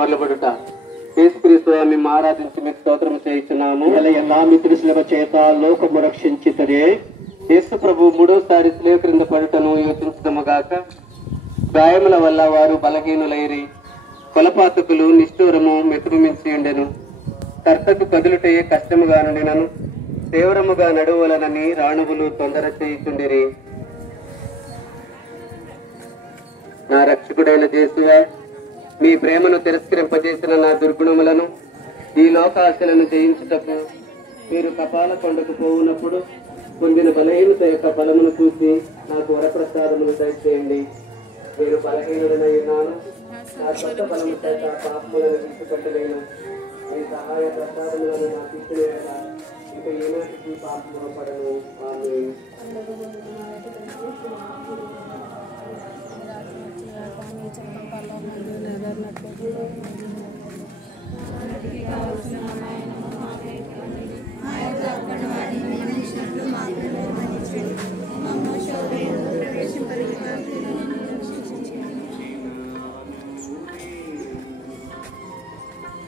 బోర్లబడుట యేసుక్రీస్తు మేము ఆరాధించి మీకు స్తోత్రం చేయించున్నాము. ఎలా మిత్రుల శిలువ చేత లోకము రక్షించితడే. యేసు ప్రభు మూడోసారి శిలువ క్రింద పడుటను యోచించదముగాక. గాయముల వల్ల వారు బలహీనులైరి, కొలపాతకులు నిష్ఠూరము మెతుమించి ఉండెను. కర్తకు కదులుటే కష్టముగా నుండినను తీవ్రముగా నడువలనని రాణువులు తొందర చేయుచుండిరి. నా రక్షకుడైన యేసువే, మీ ప్రేమను తిరస్కరింపజేసిన నా దుర్గుణములను, ఈ లోకాశలను జయించుటకు మీరు కపాల కొండకు పోవునప్పుడు పొందిన బలహీనత యొక్క బలమును చూసి నాకు వరప్రసాదమును దయచేయండి. నేను బలహీనుడనై ఉన్నాను, నా కొత్త బలము చేత పాపములను విడిచిపెట్టలేను. మీ సహాయ ప్రసాదములను నాకు ఇచ్చిన ఇక ఏనాటికి పాపము పడను. ఆమేన్.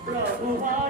ప్రభువా